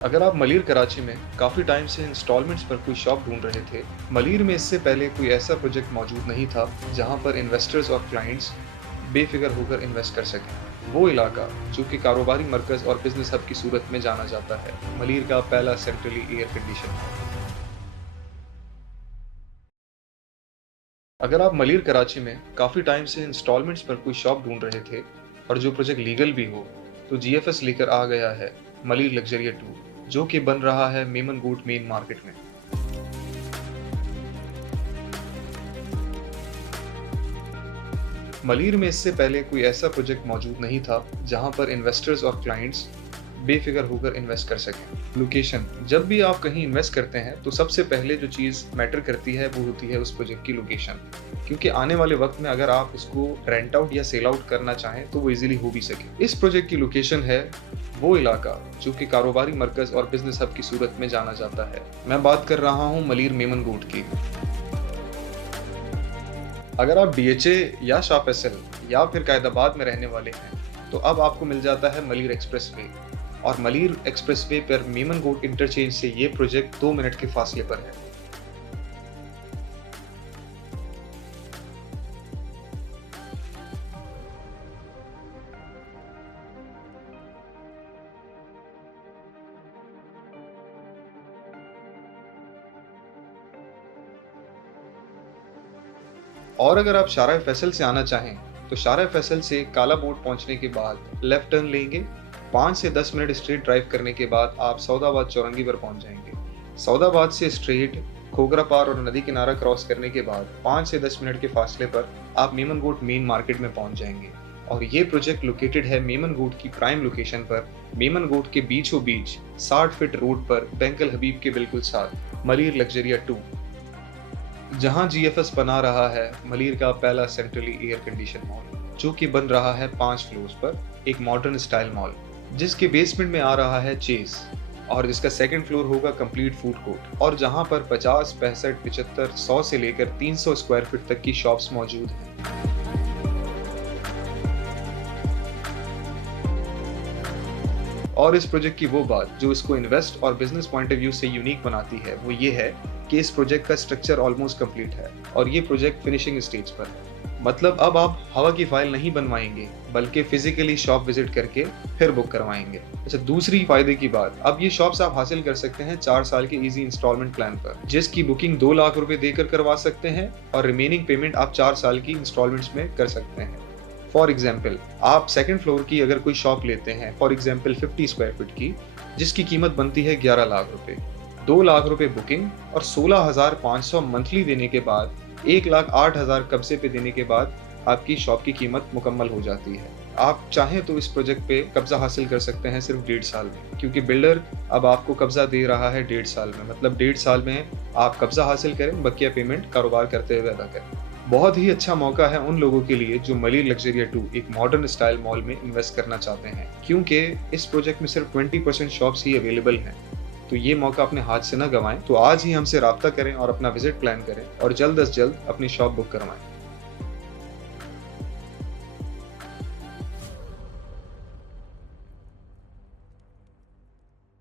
अगर आप मलिर कराची में काफ़ी टाइम से इंस्टॉलमेंट्स पर कोई शॉप ढूंढ रहे थे, मलिर में इससे पहले कोई ऐसा प्रोजेक्ट मौजूद नहीं था जहां पर इन्वेस्टर्स और क्लाइंट्स बेफिक्र होकर इन्वेस्ट कर सकें। वो इलाका जो कि कारोबारी मरकज़ और बिजनेस हब की सूरत में जाना जाता है, मलिर का पहला सेंट्रली एयर कंडीशन है। अगर आप मलिर कराची में काफ़ी टाइम से इंस्टॉलमेंट्स पर कोई शॉप ढूंढ रहे थे और जो प्रोजेक्ट लीगल भी हो, तो जीएफएस लेकर आ गया है मलिर लग्जरिया 2, जो कि बन रहा है मेमन गोट मेन मार्केट में। मलिर में इससे पहले कोई ऐसा प्रोजेक्ट मौजूद नहीं था जहां पर इन्वेस्टर्स और क्लाइंट्स बेफिक्र होकर इन्वेस्ट कर सकें। लोकेशन, जब भी आप कहीं इन्वेस्ट करते हैं तो सबसे पहले जो चीज़ मैटर करती है वो होती है उस प्रोजेक्ट की लोकेशन, क्योंकि आने वाले वक्त में अगर आप इसको रेंट आउट या सेल आउट करना चाहें तो वो इजीली हो भी सके। इस प्रोजेक्ट की लोकेशन है वो इलाका जो कि कारोबारी मरकज़ और बिजनेस हब की सूरत में जाना जाता है। मैं बात कर रहा हूँ मलिर मेमन गोट की। अगर आप डीएचए या शाह फैसल या फिर कायदाबाद में रहने वाले हैं, तो अब आपको मिल जाता है मलिर एक्सप्रेसवे। और मलिर एक्सप्रेसवे पर मेमन गोट इंटरचेंज से ये प्रोजेक्ट 2 मिनट के फासले पर है। और अगर आप शारा फैसल से आना चाहें, तो शारा फैसल से काला बोर्ड पहुंचने के बाद लेफ्ट टर्न लेंगे। 5 से 10 मिनट स्ट्रेट ड्राइव करने के बाद आप सौदाबाद चौरंगी पर पहुंच जाएंगे। सौदाबाद से स्ट्रेट खोगरा पार और नदी किनारा क्रॉस करने के बाद 5 से 10 मिनट के फासले पर आप मेमन गोट मेन मार्केट में पहुंच जाएंगे। और ये प्रोजेक्ट लोकेटेड है मेमन गोट की प्राइम लोकेशन पर, मेमन गोट के बीचों बीच 60 फीट रोड पर, बैंकल हबीब के बिल्कुल साथ, मलिर लग्जरिया 2, जहां जीएफएस बना रहा है मलिर का पहला सेंट्रली एयर कंडीशन मॉल, जो कि बन रहा है 5 फ्लोर्स पर, एक मॉडर्न स्टाइल मॉल, जिसके बेसमेंट में आ रहा है चेस, और जिसका सेकंड फ्लोर होगा कंप्लीट फूड कोर्ट, और जहां पर 50, 65, 75, 100 से लेकर 300 स्क्वायर फीट तक की शॉप्स मौजूद हैं। और इस प्रोजेक्ट की वो बात जो इसको इन्वेस्ट और बिजनेस पॉइंट ऑफ व्यू से यूनिक बनाती है वो ये है कि इस प्रोजेक्ट का स्ट्रक्चर ऑलमोस्ट कंप्लीट है और ये प्रोजेक्ट फिनिशिंग स्टेज पर है। मतलब अब आप हवा की फाइल नहीं बनवाएंगे, बल्कि फिजिकली शॉप विजिट करके फिर बुक करवाएंगे। अच्छा, दूसरी फायदे की बात, अब ये शॉप्स आप हासिल कर सकते हैं 4 साल के इजी इंस्टॉलमेंट प्लान पर, जिसकी बुकिंग 2 लाख रुपए देकर करवा सकते हैं और रिमेनिंग पेमेंट आप 4 साल की इंस्टॉलमेंट्स में कर सकते हैं। फॉर एग्जाम्पल, आप सेकंड फ्लोर की अगर कोई शॉप लेते हैं, फॉर एग्जाम्पल 50 स्क्वायर फीट की, जिसकी कीमत बनती है 11 लाख रुपए, 2 लाख रुपए बुकिंग और 16,500 मंथली देने के बाद, 1,08,000 कब्जे पे देने के बाद आपकी शॉप की कीमत मुकम्मल हो जाती है। आप चाहें तो इस प्रोजेक्ट पे कब्जा हासिल कर सकते हैं सिर्फ 1.5 साल में, क्योंकि बिल्डर अब आपको कब्जा दे रहा है 1.5 साल में। मतलब 1.5 साल में आप कब्जा हासिल करें, बकिया पेमेंट कारोबार करते हुए अदा करें। बहुत ही अच्छा मौका है उन लोगों के लिए जो मलिर लग्जरिया 2 एक मॉडर्न स्टाइल मॉल में इन्वेस्ट करना चाहते हैं, क्योंकि इस प्रोजेक्ट में सिर्फ 20% शॉप्स ही अवेलेबल हैं। तो ये मौका अपने हाथ से न गंवाएं। तो आज ही हमसे राब्ता करें और अपना विजिट प्लान करें और जल्द अज जल्द अपनी शॉप बुक करवाएं।